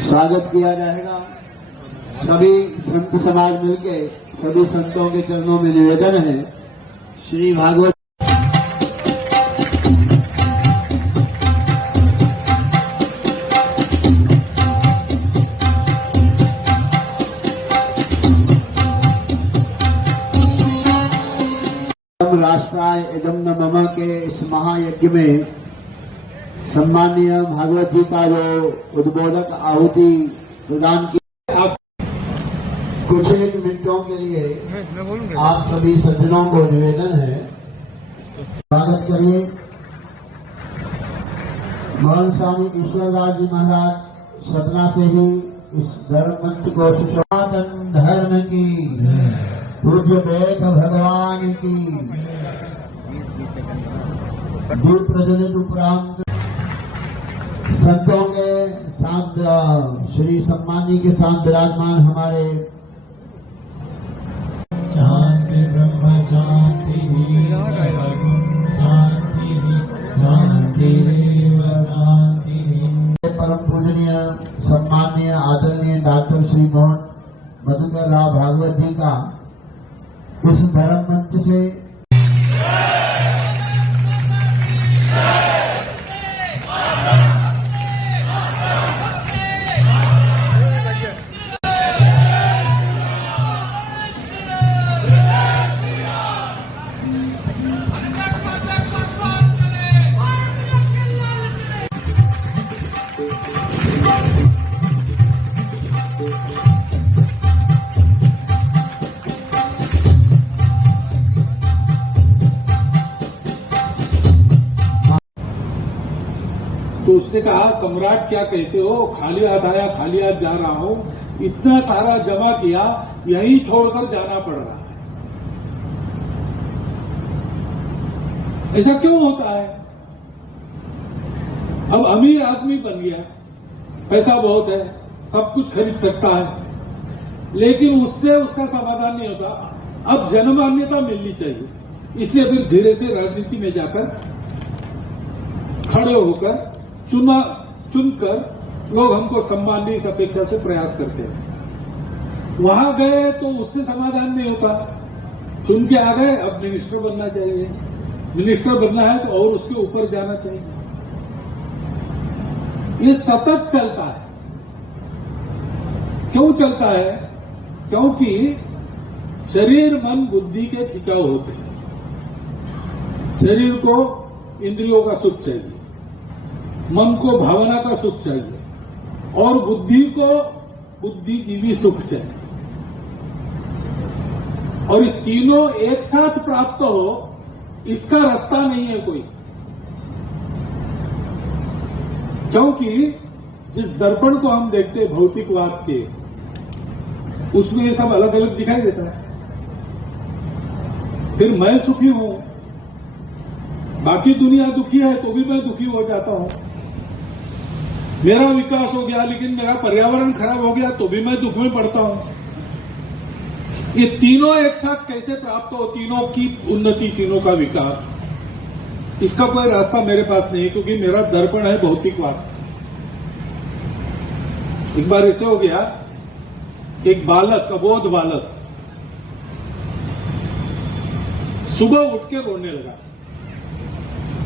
स्वागत किया जाएगा। सभी संत समाज मिलके सभी संतों के चरणों में निवेदन है, श्री भागवत राष्ट्राय इदं न मम के इस महायज्ञ में सम्माननीय भागवत जी का जो उद्बोधक आहुति प्रदान की, कुछ एक मिनटों के लिए आप सभी सज्जनों को निवेदन है, स्वागत करिए। मोहन स्वामी ईश्वरदास जी महाराज सतना से ही इस धर्म मंच को सुसनातन धर्म की पूज्य वेद भगवान की दीप प्रज्वलित उपरांत संतों के साथ श्री सम्मान जी के साथ विराजमान हमारे शांति ब्रह्म शांति शांति शांति शांति। परम पूजनीय सम्माननीय आदरणीय डॉक्टर श्री मोहन मधुकर राव भागवत जी का इस धर्म मंच से तो उसने कहा, सम्राट क्या कहते हो, खाली हाथ आया खाली हाथ जा रहा हूं, इतना सारा जमा किया, यहीं छोड़कर जाना पड़ रहा है। ऐसा क्यों होता है? अब अमीर आदमी बन गया, पैसा बहुत है, सब कुछ खरीद सकता है, लेकिन उससे उसका समाधान नहीं होता। अब जनमान्यता मिलनी चाहिए, इसलिए फिर धीरे से राजनीति में जाकर खड़े होकर चुनकर लोग हमको सम्मान दी, इस अपेक्षा से प्रयास करते हैं। वहां गए तो उससे समाधान नहीं होता, चुन के आ गए, अब मिनिस्टर बनना चाहिए, मिनिस्टर बनना है तो और उसके ऊपर जाना चाहिए। ये सतत चलता है। क्यों चलता है? क्योंकि शरीर मन बुद्धि के खिंचाव होते हैं। शरीर को इंद्रियों का सुख चाहिए, मन को भावना का सुख चाहिए और बुद्धि को बुद्धिजीवी सुख चाहिए, और ये तीनों एक साथ प्राप्त हो, इसका रास्ता नहीं है कोई। क्योंकि जिस दर्पण को हम देखते हैं भौतिकवाद के, उसमें ये सब अलग अलग दिखाई देता है। फिर मैं सुखी हूं, बाकी दुनिया दुखी है तो भी मैं दुखी हो जाता हूं। मेरा विकास हो गया लेकिन मेरा पर्यावरण खराब हो गया तो भी मैं दुख में पड़ता हूं। ये तीनों एक साथ कैसे प्राप्त हो, तीनों की उन्नति, तीनों का विकास, इसका कोई रास्ता मेरे पास नहीं है, क्योंकि मेरा दर्पण है भौतिकवाद। एक बार ऐसे हो गया, एक बालक, अबोध बालक सुबह उठ के रोने लगा।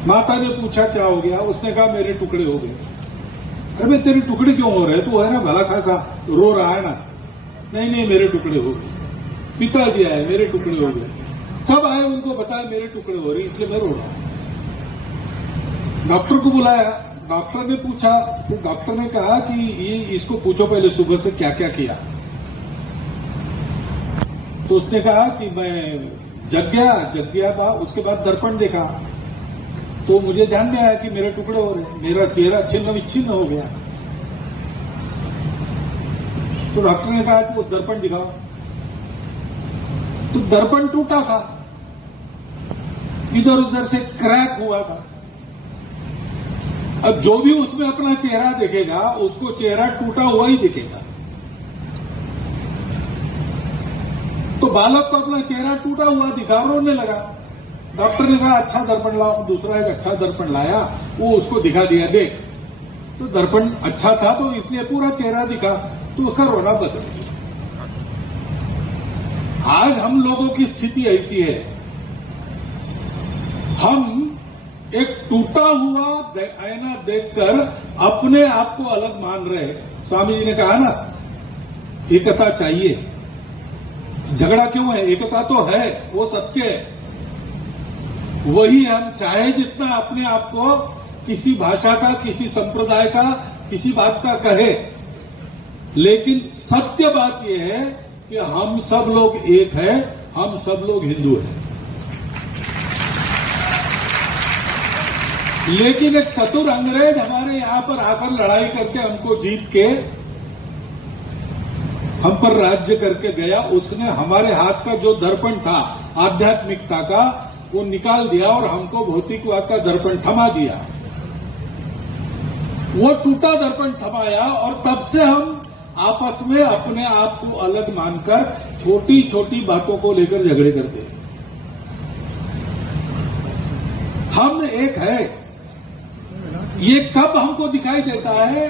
माता ने पूछा क्या हो गया? उसने कहा मेरे टुकड़े हो गए। अरे भाई तेरे टुकड़े क्यों हो रहे हैं? तू है ना भला खासा, रो रहा है ना? नहीं मेरे टुकड़े हो गए। पिता दिया है, मेरे टुकड़े हो गए। सब आए, उनको बताया मेरे टुकड़े हो रहे, इसलिए मैं रो रहा हूं। डॉक्टर को बुलाया, डॉक्टर ने पूछा, तो डॉक्टर ने कहा कि ये इसको पूछो पहले सुबह से क्या क्या किया। तो उसने कहा कि मैं जग गया था, उसके बाद दर्पण देखा तो मुझे ध्यान में आया कि मेरे टुकड़े हो रहे, मेरा चेहरा छिन्न विच्छिन्न हो गया। तो डॉक्टर ने कहा कि वो दर्पण दिखाओ। तो दर्पण टूटा था, इधर उधर से क्रैक हुआ था। अब जो भी उसमें अपना चेहरा देखेगा, उसको चेहरा टूटा हुआ ही दिखेगा। तो बालक को अपना चेहरा टूटा हुआ दिखा, रोने लगा। डॉक्टर ने कहा अच्छा दर्पण लाओ। दूसरा एक अच्छा दर्पण लाया, वो उसको दिखा दिया, देख तो दर्पण अच्छा था तो इसलिए पूरा चेहरा दिखा, तो उसका रोना बदल गया। आज हम लोगों की स्थिति ऐसी है, हम एक टूटा हुआ आईना देखकर अपने आप को अलग मान रहे हैं। स्वामी जी ने कहा ना, एकता चाहिए। झगड़ा क्यों है? एकता तो है, वो सत्य है। वही हम चाहे जितना अपने आप को किसी भाषा का, किसी संप्रदाय का, किसी बात का कहे, लेकिन सत्य बात यह है कि हम सब लोग एक हैं, हम सब लोग हिंदू हैं। लेकिन एक चतुर अंग्रेज हमारे यहां पर आकर लड़ाई करके हमको जीत के हम पर राज्य करके गया। उसने हमारे हाथ का जो दर्पण था आध्यात्मिकता का, वो निकाल दिया और हमको भौतिकवाद का दर्पण थमा दिया। वो टूटा दर्पण थमाया और तब से हम आपस में अपने आप को अलग मानकर छोटी छोटी बातों को लेकर झगड़े करते हैं। हम एक है, ये कब हमको दिखाई देता है?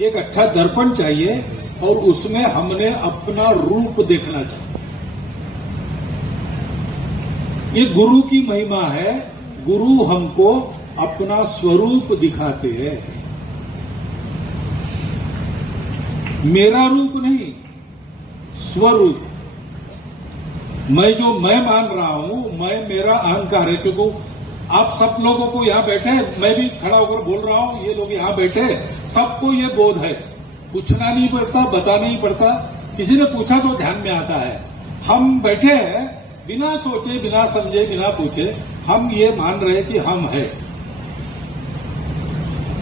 एक अच्छा दर्पण चाहिए और उसमें हमने अपना रूप देखना चाहिए। ये गुरु की महिमा है। गुरु हमको अपना स्वरूप दिखाते हैं, मेरा रूप नहीं, स्वरूप। मैं जो मैं मान रहा हूं, मैं मेरा अहंकार है। क्योंकि आप सब लोगों को यहां बैठे, मैं भी खड़ा होकर बोल रहा हूं, ये लोग यहां बैठे, सबको ये बोध है। पूछना नहीं पड़ता, बताना नहीं पड़ता। किसी ने पूछा तो ध्यान में आता है। हम बैठे हैं बिना सोचे, बिना समझे, बिना पूछे, हम ये मान रहे कि हम है।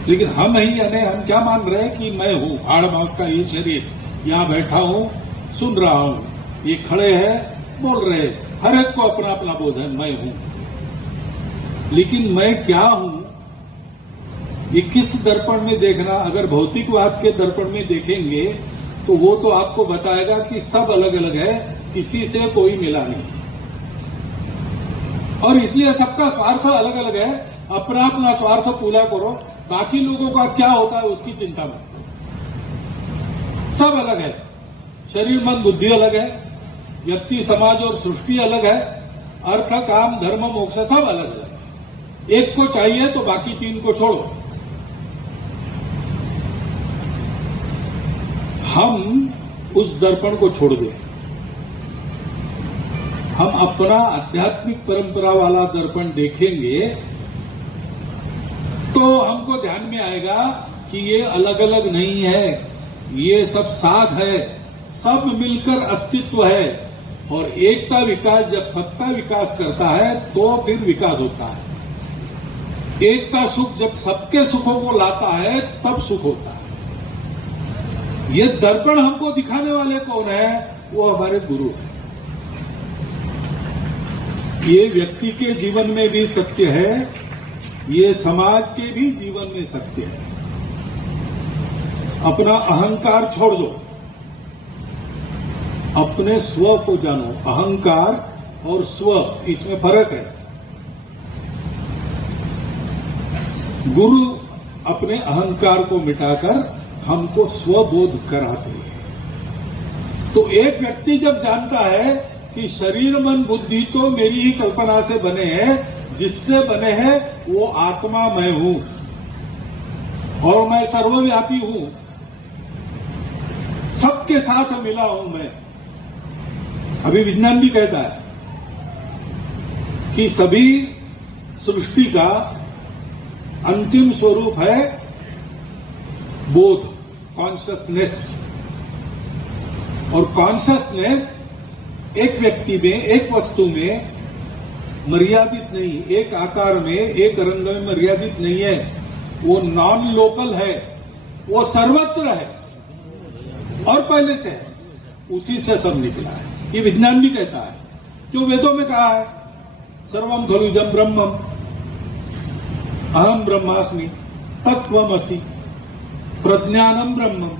लेकिन हम ही यानी हम क्या मान रहे हैं कि मैं हूं, हाड़ मांस का ये शरीर, यहां बैठा हूं, सुन रहा हूं, ये खड़े हैं, बोल रहे हैं। हर एक को अपना अपना बोध है, मैं हूं। लेकिन मैं क्या हूं, ये किस दर्पण में देखना? अगर भौतिकवाद के दर्पण में देखेंगे तो वो तो आपको बताएगा कि सब अलग अलग है, किसी से कोई मिला नहीं, और इसलिए सबका स्वार्थ अलग अलग है। अपना अपना स्वार्थ पूरा करो, बाकी लोगों का क्या होता है उसकी चिंता मत करो। सब अलग है, शरीर मन बुद्धि अलग है, व्यक्ति समाज और सृष्टि अलग है, अर्थ काम धर्म मोक्ष सब अलग अलग है। एक को चाहिए तो बाकी तीन को छोड़ो। हम उस दर्पण को छोड़ दें, हम अपना आध्यात्मिक परंपरा वाला दर्पण देखेंगे तो हमको ध्यान में आएगा कि ये अलग अलग नहीं है, ये सब साथ है, सब मिलकर अस्तित्व है। और एक का विकास जब सबका विकास करता है तो फिर विकास होता है। एक का सुख जब सबके सुखों को लाता है तब सुख होता है। ये दर्पण हमको दिखाने वाले कौन है? वो हमारे गुरु है। ये व्यक्ति के जीवन में भी सत्य है, ये समाज के भी जीवन में सत्य है। अपना अहंकार छोड़ दो, अपने स्व को जानो। अहंकार और स्व, इसमें फर्क है। गुरु अपने अहंकार को मिटाकर हमको स्वबोध कराते हैं। तो एक व्यक्ति जब जानता है कि शरीर मन बुद्धि तो मेरी ही कल्पना से बने हैं, जिससे बने हैं वो आत्मा मैं हूं और मैं सर्वव्यापी हूं, सबके साथ मिला हूं मैं। अभी विज्ञान भी कहता है कि सभी सृष्टि का अंतिम स्वरूप है बोध, कॉन्शियसनेस। और कॉन्शियसनेस एक व्यक्ति में, एक वस्तु में मर्यादित नहीं, एक आकार में, एक रंग में मर्यादित नहीं है। वो नॉन लोकल है, वो सर्वत्र है और पहले से है, उसी से सब निकला है। ये विज्ञान भी कहता है, जो वेदों में कहा है, सर्वम खलु इदं ब्रह्मम अहम ब्रह्मास्मि तत्त्वमसि प्रज्ञानम ब्रह्मम।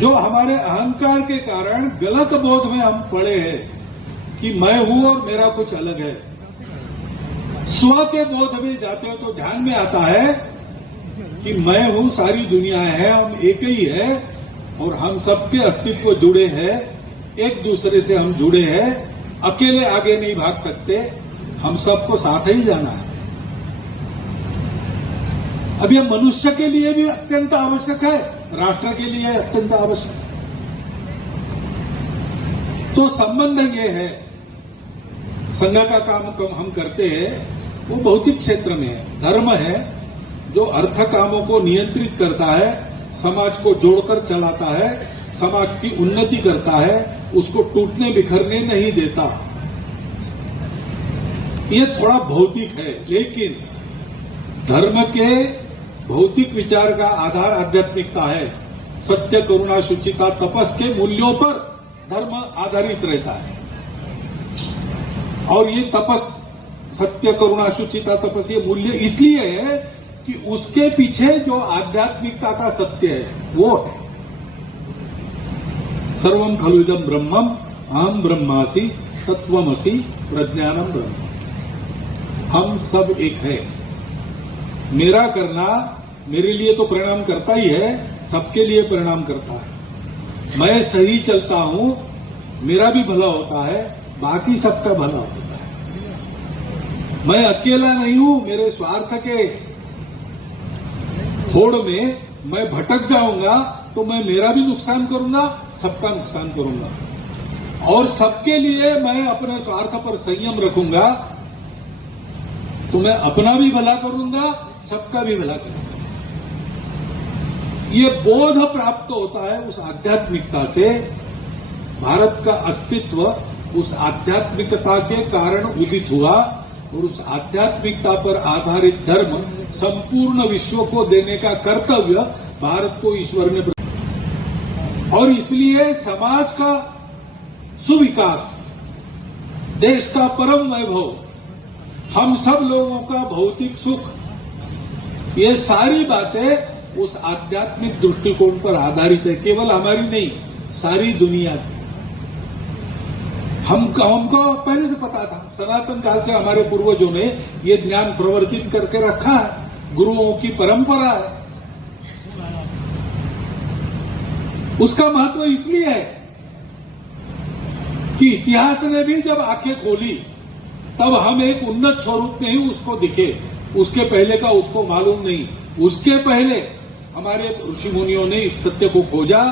जो हमारे अहंकार के कारण गलत बोध में हम पड़े हैं कि मैं हूं और मेरा कुछ अलग है, स्व के बोध में जाते हो तो ध्यान में आता है कि मैं हूं, सारी दुनिया है, हम एक ही है और हम सबके अस्तित्व जुड़े हैं, एक दूसरे से हम जुड़े हैं, अकेले आगे नहीं भाग सकते, हम सबको साथ ही जाना है। अब यह मनुष्य के लिए भी अत्यंत आवश्यक है, राष्ट्र के लिए अत्यंत आवश्यक है। तो संबंध ये है, संघ का काम हम करते हैं वो भौतिक क्षेत्र में है, धर्म है जो अर्थ कामों को नियंत्रित करता है, समाज को जोड़कर चलाता है, समाज की उन्नति करता है, उसको टूटने बिखरने नहीं देता। ये थोड़ा भौतिक है, लेकिन धर्म के भौतिक विचार का आधार आध्यात्मिकता है। सत्य, करुणा, शुचिता, तपस के मूल्यों पर धर्म आधारित रहता है। और ये तपस, सत्य, करुणा, शुचिता, तपस, ये मूल्य इसलिए है कि उसके पीछे जो आध्यात्मिकता का सत्य है वो है सर्वम खलु इदं ब्रह्मम अहम ब्रह्मासि तत्वमसि प्रज्ञानम ब्रह्म। हम सब एक है। मेरा करना मेरे लिए तो परिणाम करता ही है, सबके लिए परिणाम करता है। मैं सही चलता हूं, मेरा भी भला होता है, बाकी सबका भला होता है। मैं अकेला नहीं हूं, मेरे स्वार्थ के होड़ में मैं भटक जाऊंगा तो मैं मेरा भी नुकसान करूंगा, सबका नुकसान करूंगा। और सबके लिए मैं अपने स्वार्थ पर संयम रखूंगा तो मैं अपना भी भला करूंगा, सबका भी भला करूंगा। ये बोध प्राप्त होता है उस आध्यात्मिकता से। भारत का अस्तित्व उस आध्यात्मिकता के कारण उदित हुआ और उस आध्यात्मिकता पर आधारित धर्म संपूर्ण विश्व को देने का कर्तव्य भारत को ईश्वर ने और इसलिए समाज का सुविकास, देश का परम वैभव, हम सब लोगों का भौतिक सुख, ये सारी बातें उस आध्यात्मिक दृष्टिकोण पर आधारित है। केवल हमारी नहीं, सारी दुनिया की। हमको पहले से पता था, सनातन काल से हमारे पूर्वजों ने ये ज्ञान प्रवर्तित करके रखा है, गुरुओं की परंपरा है। उसका महत्व इसलिए है कि इतिहास ने भी जब आंखें खोली तब हम एक उन्नत स्वरूप में ही उसको दिखे। उसके पहले का उसको मालूम नहीं। उसके पहले हमारे ऋषि मुनियों ने इस सत्य को खोजा,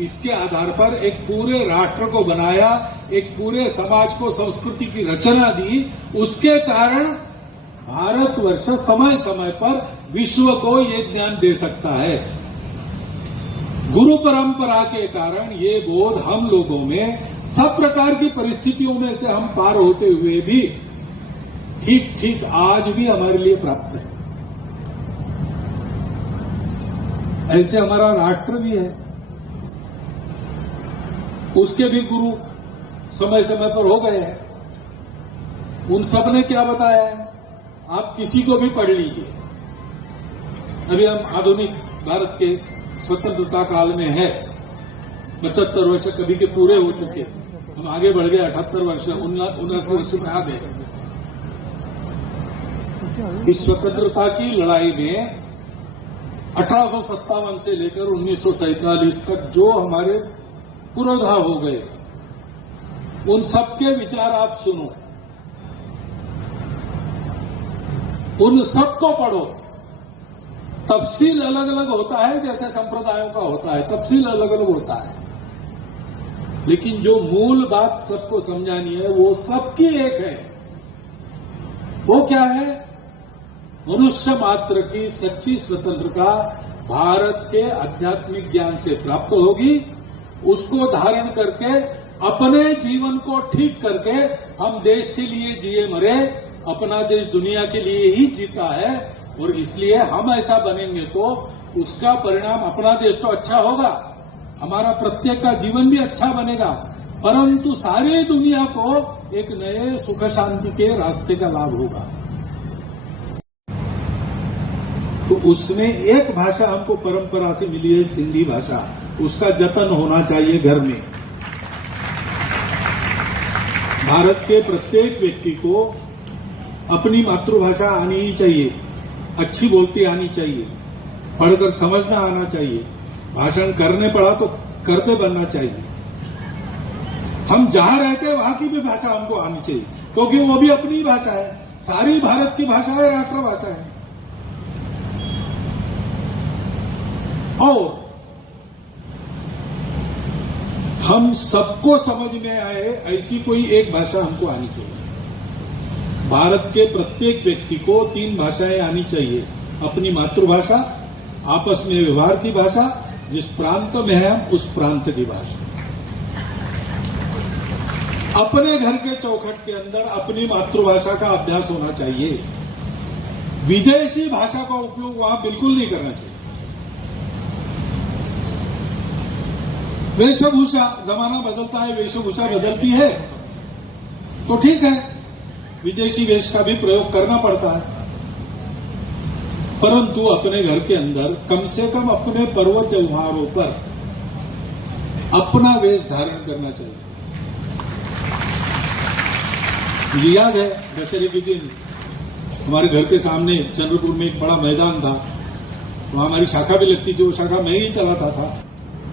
इसके आधार पर एक पूरे राष्ट्र को बनाया, एक पूरे समाज को संस्कृति की रचना दी। उसके कारण भारतवर्ष समय समय पर विश्व को ये ज्ञान दे सकता है। गुरु परंपरा के कारण ये बोध हम लोगों में सब प्रकार की परिस्थितियों में से हम पार होते हुए भी ठीक ठीक आज भी हमारे लिए प्राप्त है। ऐसे हमारा राष्ट्र भी है, उसके भी गुरु समय समय पर हो गए हैं। उन सब ने क्या बताया है, आप किसी को भी पढ़ लीजिए। अभी हम आधुनिक भारत के स्वतंत्रता काल में है, 75 वर्ष कभी के पूरे हो चुके, हम आगे बढ़ गए 78 वर्ष, 79 वर्ष में आ गए। इस स्वतंत्रता की लड़ाई में 1857 से लेकर 1947 तक जो हमारे पुरोधा हो गए, उन सबके विचार आप सुनो, उन सबको पढ़ो। तफसील अलग अलग होता है, जैसे संप्रदायों का होता है, तफसील अलग अलग होता है, लेकिन जो मूल बात सबको समझानी है वो सबकी एक है। वो क्या है? मनुष्य मात्र की सच्ची स्वतंत्रता भारत के आध्यात्मिक ज्ञान से प्राप्त होगी। उसको धारण करके अपने जीवन को ठीक करके हम देश के लिए जिए मरे, अपना देश दुनिया के लिए ही जीता है और इसलिए हम ऐसा बनेंगे तो उसका परिणाम, अपना देश तो अच्छा होगा, हमारा प्रत्येक का जीवन भी अच्छा बनेगा, परंतु सारी दुनिया को एक नए सुख शांति के रास्ते का लाभ होगा। तो उसमें एक भाषा हमको परंपरा से मिली है, सिंधी भाषा। उसका जतन होना चाहिए घर में। भारत के प्रत्येक व्यक्ति को अपनी मातृभाषा आनी ही चाहिए, अच्छी बोलती आनी चाहिए। पढ़कर समझना आना चाहिए, भाषण करने पड़ा तो करते बनना चाहिए। हम जहां रहते हैं वहां की भी भाषा हमको आनी चाहिए, क्योंकि वो भी अपनी भाषा है, सारी भारत की भाषा है, राष्ट्रभाषा है। और हम सबको समझ में आए ऐसी कोई एक भाषा हमको आनी चाहिए। भारत के प्रत्येक व्यक्ति को 3 भाषाएं आनी चाहिए, अपनी मातृभाषा, आपस में व्यवहार की भाषा, जिस प्रांत में है हम उस प्रांत की भाषा। अपने घर के चौखट के अंदर अपनी मातृभाषा का अभ्यास होना चाहिए। विदेशी भाषा का उपयोग वहां बिल्कुल नहीं करना चाहिए। वेशभूषा, जमाना बदलता है, वेशभूषा बदलती है तो ठीक है, विदेशी वेश का भी प्रयोग करना पड़ता है, परंतु अपने घर के अंदर कम से कम अपने पर्व त्योहारों पर अपना वेश धारण करना चाहिए। मुझे याद है दशहरे के दिन हमारे घर के सामने चंद्रपुर में एक बड़ा मैदान था, वहां हमारी शाखा भी लगती थी, वो शाखा मैं ही चलाता था।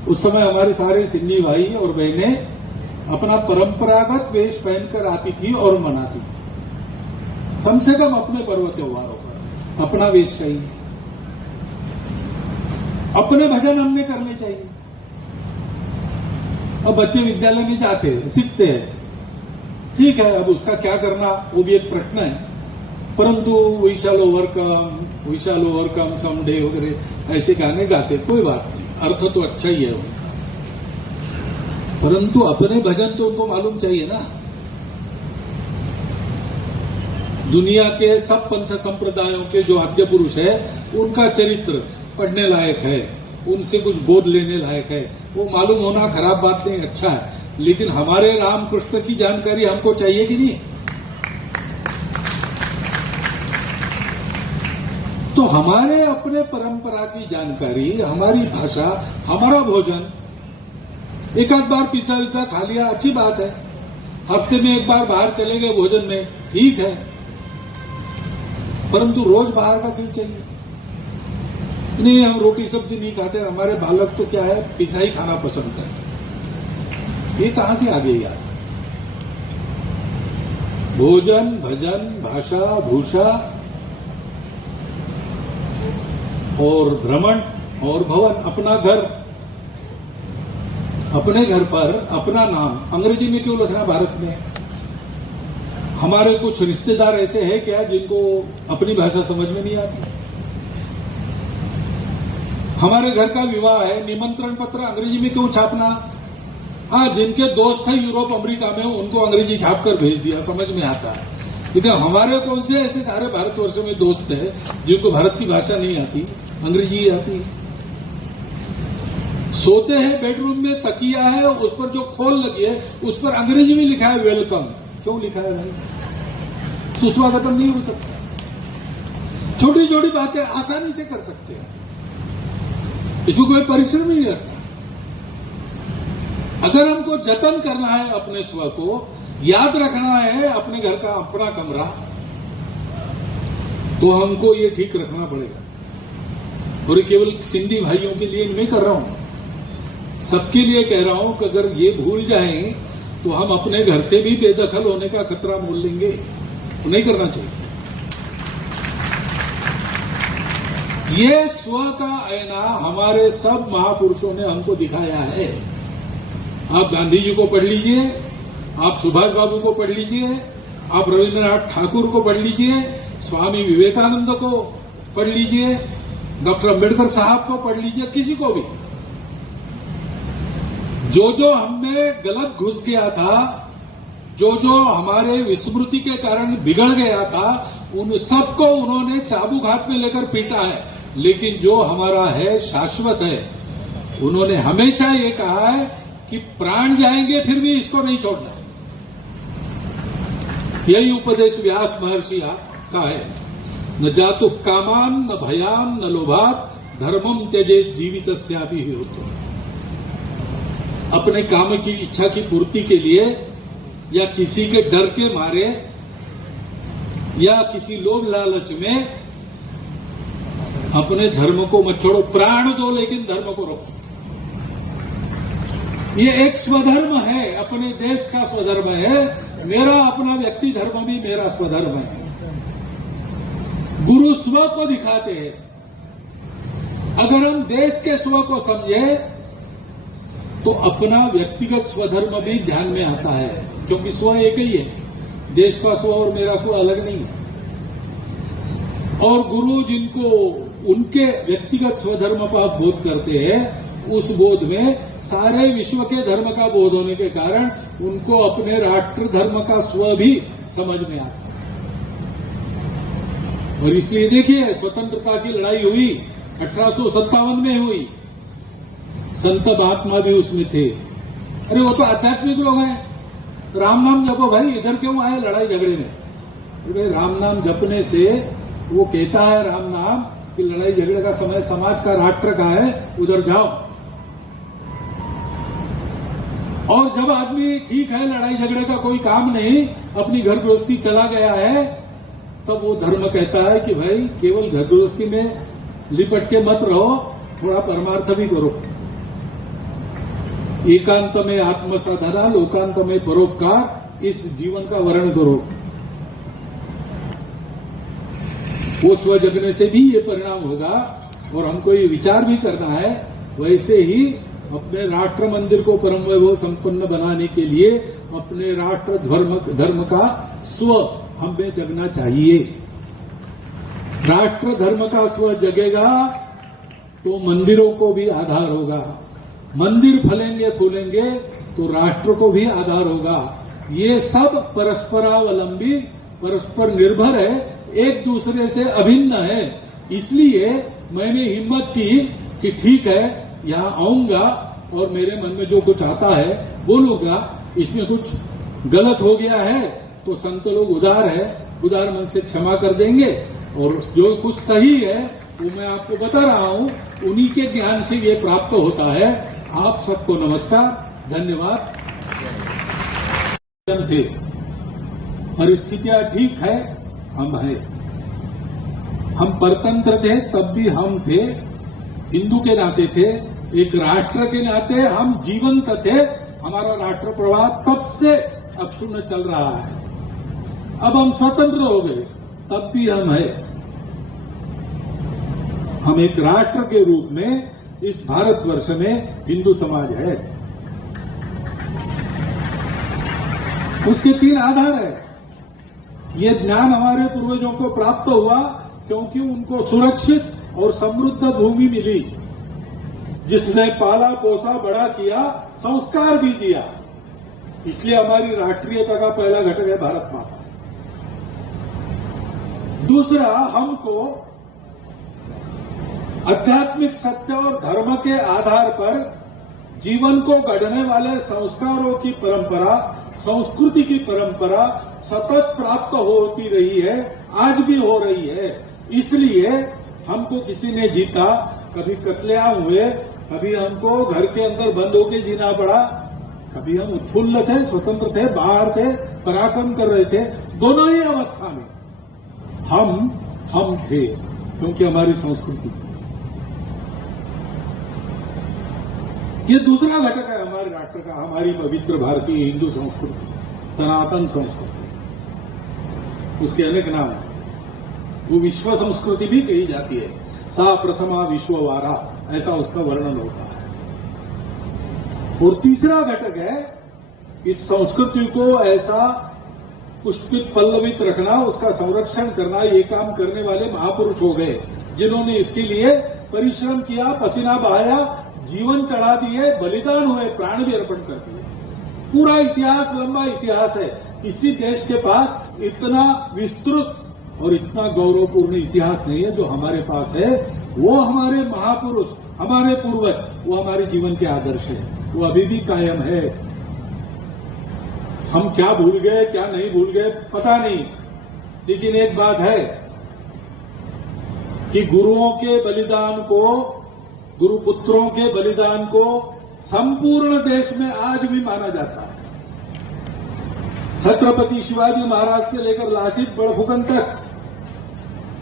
उस समय हमारे सारे सिंधी भाई और बहनें अपना परंपरागत वेश पहनकर आती थी और मनाती थी। कम से कम अपने पर्व त्योहारों पर अपना वेश चाहिए, अपने भजन हमने करने चाहिए। अब बच्चे विद्यालय में जाते हैं, सीखते हैं, ठीक है, अब उसका क्या करना वो भी एक प्रश्न है, परंतु वी शैल ओवरकम समडे वगैरह ऐसे गाने गाते, कोई बात नहीं, अर्थ तो अच्छा ही है वो, परंतु अपने भजन तो उनको मालूम चाहिए ना। दुनिया के सब पंथ संप्रदायों के जो आद्य पुरुष है उनका चरित्र पढ़ने लायक है, उनसे कुछ बोध लेने लायक है, वो मालूम होना खराब बात नहीं, अच्छा है, लेकिन हमारे रामकृष्ण की जानकारी हमको चाहिए कि नहीं? तो हमारे अपने परंपरा की जानकारी, हमारी भाषा, हमारा भोजन, एक आध बार पिज्जा विज्जा खा लिया अच्छी बात है, हफ्ते में एक बार बाहर चले गए भोजन में, ठीक है, परंतु रोज बाहर का क्यों चाहिए? नहीं, हम रोटी सब्जी नहीं खाते, हमारे बालक तो क्या है पिज्जा ही खाना पसंद करते, ये कहां से आ गई यार? भोजन, भजन, भाषा, भूषा और भ्रमण और भवन, अपना घर, अपने घर पर अपना नाम अंग्रेजी में क्यों लिखना? भारत में हमारे कुछ रिश्तेदार ऐसे हैं क्या जिनको अपनी भाषा समझ में नहीं आती? हमारे घर का विवाह है, निमंत्रण पत्र अंग्रेजी में क्यों छापना? हाँ, जिनके दोस्त हैं यूरोप अमेरिका में उनको अंग्रेजी छाप कर भेज दिया, समझ में आता है, लेकिन हमारे कौन से ऐसे सारे भारतवर्ष में दोस्त हैं जिनको भारत की भाषा नहीं आती, अंग्रेजी ही आती? सोते हैं बेडरूम में, तकिया है, उस पर जो खोल लगी है उस पर अंग्रेजी में लिखा है वेलकम, क्यों लिखा है भाई? सुस्वागतम नहीं हो सकता? छोटी छोटी बातें आसानी से कर सकते हैं, इसमें कोई परिश्रम नहीं रहता। अगर हमको जतन करना है अपने स्व को, याद रखना है अपने घर का अपना कमरा, तो हमको ये ठीक रखना पड़ेगा। और ये केवल सिंधी भाइयों के लिए नहीं कर रहा हूं, सबके लिए कह रहा हूं कि अगर ये भूल जाएं तो हम अपने घर से भी बेदखल होने का खतरा मोल लेंगे, तो नहीं करना चाहिए। ये स्व का आईना हमारे सब महापुरुषों ने हमको दिखाया है। आप गांधी जी को पढ़ लीजिए, आप सुभाष बाबू को पढ़ लीजिए, आप रविन्द्रनाथ ठाकुर को पढ़ लीजिए, स्वामी विवेकानंद को पढ़ लीजिए, डॉक्टर अंबेडकर साहब को पढ़ लीजिए, किसी को भी जो जो हमें गलत घुस गया था, जो जो हमारे विस्मृति के कारण बिगड़ गया था, उन सबको उन्होंने चाबुक हाथ में लेकर पीटा है, लेकिन जो हमारा है शाश्वत है, उन्होंने हमेशा ये कहा है कि प्राण जाएंगे फिर भी इसको नहीं छोड़ना। यही उपदेश व्यास महर्षि का है, न जातु कामान न भयान न लोभात धर्मम त्यजे जीवितस्यापि हेतु। अपने काम की इच्छा की पूर्ति के लिए या किसी के डर के मारे या किसी लोभ लालच में अपने धर्म को मत छोड़ो, प्राण दो लेकिन धर्म को रखो। ये एक स्वधर्म है, अपने देश का स्वधर्म है। मेरा अपना व्यक्ति धर्म भी मेरा स्वधर्म है। गुरु स्व को दिखाते हैं। अगर हम देश के स्व को समझे तो अपना व्यक्तिगत स्वधर्म भी ध्यान में आता है, क्योंकि स्व एक ही है। देश का स्व और मेरा स्व अलग नहीं है। और गुरु जिनको उनके व्यक्तिगत स्वधर्म का बोध करते हैं, उस बोध में सारे विश्व के धर्म का बोध होने के कारण उनको अपने राष्ट्र धर्म का स्व भी समझ में आता है। और इसलिए देखिए, स्वतंत्रता की लड़ाई हुई 1857 में हुई, संत महात्मा भी उसमें थे। अरे वो तो आध्यात्मिक लोग हैं, राम नाम जपो भाई, इधर क्यों आए लड़ाई झगड़े में? अरे राम नाम जपने से वो कहता है राम नाम कि लड़ाई झगड़े का समय समाज का राष्ट्र का है, उधर जाओ। और जब आदमी ठीक है, लड़ाई झगड़े का कोई काम नहीं, अपनी घर गृहस्थी चला गया है, तब वो धर्म कहता है कि भाई केवल घर गृहस्थी में लिपट के मत रहो, थोड़ा परमार्थ भी करो। एकांत में आत्मसाधना, लोकांत में परोपकार, इस जीवन का वर्ण करो। वो स्व जगने से भी ये परिणाम होगा। और हमको ये विचार भी करना है, वैसे ही अपने राष्ट्र मंदिर को परम वैभव संपन्न बनाने के लिए अपने राष्ट्र धर्म का स्व हमें जगना चाहिए। राष्ट्र धर्म का स्व जगेगा तो मंदिरों को भी आधार होगा। मंदिर फलेंगे फूलेंगे तो राष्ट्र को भी आधार होगा। ये सब परस्परावलंबी, परस्पर निर्भर है, एक दूसरे से अभिन्न है। इसलिए मैंने हिम्मत की कि ठीक है, यहां आऊंगा और मेरे मन में जो कुछ आता है बोलूंगा। इसमें कुछ गलत हो गया है तो संत लोग उदार है, उदार मन से क्षमा कर देंगे। और जो कुछ सही है वो मैं आपको बता रहा हूं, उन्हीं के ज्ञान से ये प्राप्त होता है। आप सबको नमस्कार, धन्यवाद। थे परिस्थितियां ठीक है, हम हैं। हम परतंत्र थे तब भी हम थे, हिंदू के नाते थे, एक राष्ट्र के नाते हम जीवंत थे। हमारा राष्ट्र प्रवाह तब से अक्षुण्ण चल रहा है। अब हम स्वतंत्र हो गए, तब भी हम हैं। हम एक राष्ट्र के रूप में इस भारतवर्ष में हिंदू समाज है। उसके 3 आधार है। ये ज्ञान हमारे पूर्वजों को प्राप्त हुआ क्योंकि उनको सुरक्षित और समृद्ध भूमि मिली, जिसने पाला पोसा बड़ा किया, संस्कार भी दिया। इसलिए हमारी राष्ट्रीयता का पहला घटक है भारत माता। दूसरा, हमको आध्यात्मिक सत्य और धर्म के आधार पर जीवन को गढ़ने वाले संस्कारों की परंपरा, संस्कृति की परंपरा सतत प्राप्त होती रही है, आज भी हो रही है। इसलिए हमको किसी ने जीता, कभी कत्लेआम हुए, कभी हमको घर के अंदर बंद होकर जीना पड़ा, कभी हम उत्फुल्ल थे, स्वतंत्र थे, बाहर थे, पराक्रम कर रहे थे। दोनों ही अवस्था में हम थे, क्योंकि हमारी संस्कृति। ये दूसरा घटक है हमारे राष्ट्र का, हमारी पवित्र भारतीय हिंदू संस्कृति, सनातन संस्कृति। उसके अनेक नाम हैं। वो विश्व संस्कृति भी कही जाती है। सा प्रथमा विश्ववारा, ऐसा उसका वर्णन होता है। और तीसरा घटक है, इस संस्कृति को ऐसा पुष्पित पल्लवित रखना, उसका संरक्षण करना। ये काम करने वाले महापुरुष हो गए, जिन्होंने इसके लिए परिश्रम किया, पसीना बहाया, जीवन चढ़ा दिए, बलिदान हुए, प्राण भी अर्पण कर दिए। पूरा इतिहास, लंबा इतिहास है। किसी देश के पास इतना विस्तृत और इतना गौरवपूर्ण इतिहास नहीं है जो हमारे पास है। वो हमारे महापुरुष, हमारे पूर्वज, वो हमारे जीवन के आदर्श है। वो अभी भी कायम है। हम क्या भूल गए, क्या नहीं भूल गए, पता नहीं। लेकिन एक बात है कि गुरुओं के बलिदान को, गुरुपुत्रों के बलिदान को संपूर्ण देश में आज भी माना जाता है। छत्रपति शिवाजी महाराज से लेकर लासित बड़फुकन तक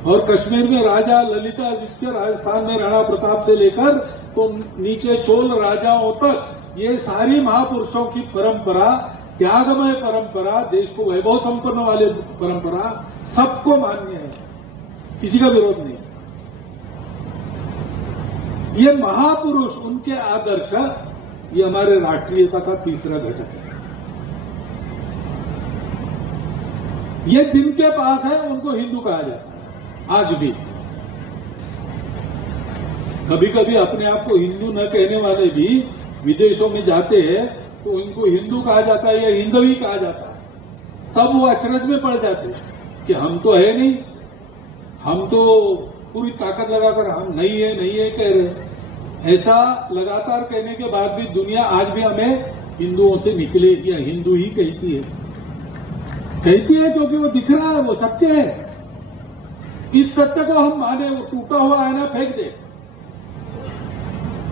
और कश्मीर में राजा ललिता आदित्य, राजस्थान में राणा प्रताप से लेकर तो नीचे चोल राजाओं तक ये सारी महापुरुषों की परंपरा, त्यागमय परंपरा, देश को वैभव संपन्न वाली परंपरा सबको मान्य है, किसी का विरोध नहीं। ये महापुरुष, उनके आदर्श, ये हमारे राष्ट्रीयता का तीसरा घटक है। ये जिनके पास है उनको हिंदू कहा जाता है आज भी। कभी कभी अपने आप को हिंदू न कहने वाले भी विदेशों में जाते हैं तो उनको हिंदू कहा जाता है या हिंदवी कहा जाता है। तब वो अचरज में पड़ जाते हैं कि हम तो है नहीं, हम तो पूरी ताकत लगाकर हम नहीं है कह रहे। ऐसा लगातार कहने के बाद भी दुनिया आज भी हमें हिंदुओं से निकले या हिंदू ही कहती है क्योंकि वो दिख रहा है, वो सत्य है। इस सत्य को हम माने, वो टूटा हुआ आईना फेंक दे,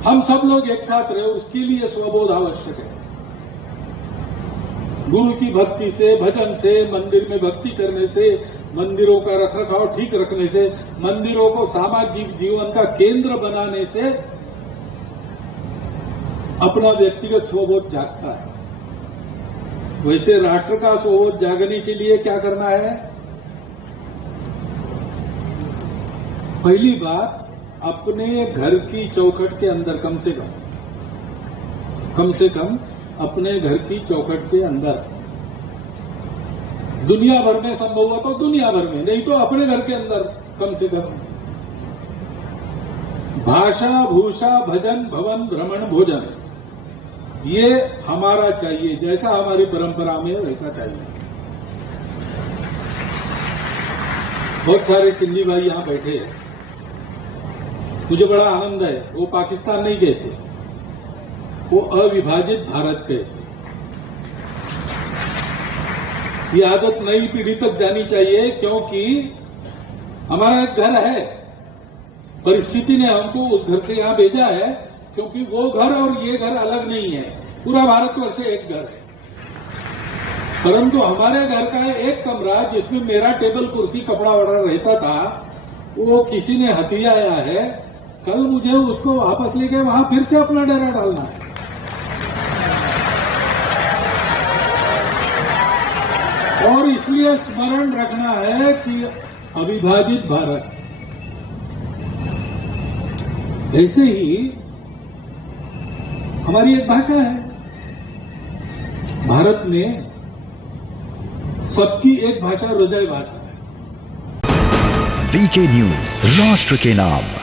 हम सब लोग एक साथ रहे, उसके लिए स्वबोध आवश्यक है। गुरु की भक्ति से, भजन से, मंदिर में भक्ति करने से, मंदिरों का रखरखाव ठीक रखने से, मंदिरों को सामाजिक जीवन का केंद्र बनाने से अपना व्यक्तिगत स्वबोध जागता है। वैसे राष्ट्र का स्वबोध जागने के लिए क्या करना है? पहली बात, अपने घर की चौखट के अंदर कम से कम अपने घर की चौखट के अंदर, दुनिया भर में संभव हो तो दुनिया भर में, नहीं तो अपने घर के अंदर कम से कम भाषा, भूषा, भजन, भवन, भ्रमण, भोजन, ये हमारा चाहिए। जैसा हमारी परंपरा में वैसा चाहिए। बहुत सारे सिंधी भाई यहां बैठे हैं, मुझे बड़ा आनंद है। वो पाकिस्तान नहीं कहते, वो अविभाजित भारत कहते। ये आदत नई पीढ़ी तक जानी चाहिए, क्योंकि हमारा एक घर है, परिस्थिति ने हमको उस घर से यहां भेजा है, क्योंकि वो घर और ये घर अलग नहीं है, पूरा भारतवर्ष एक घर है। परंतु हमारे घर का एक कमरा जिसमें मेरा टेबल, कुर्सी, कपड़ा वगैरह रहता था, वो किसी ने हथियाया है। कल मुझे उसको वापस लेके वहां फिर से अपना डेरा डालना है। और इसलिए स्मरण रखना है कि अविभाजित भारत। ऐसे ही हमारी एक भाषा है, भारत में सबकी एक भाषा हृदय भाषा है। वीके न्यूज, राष्ट्र के नाम।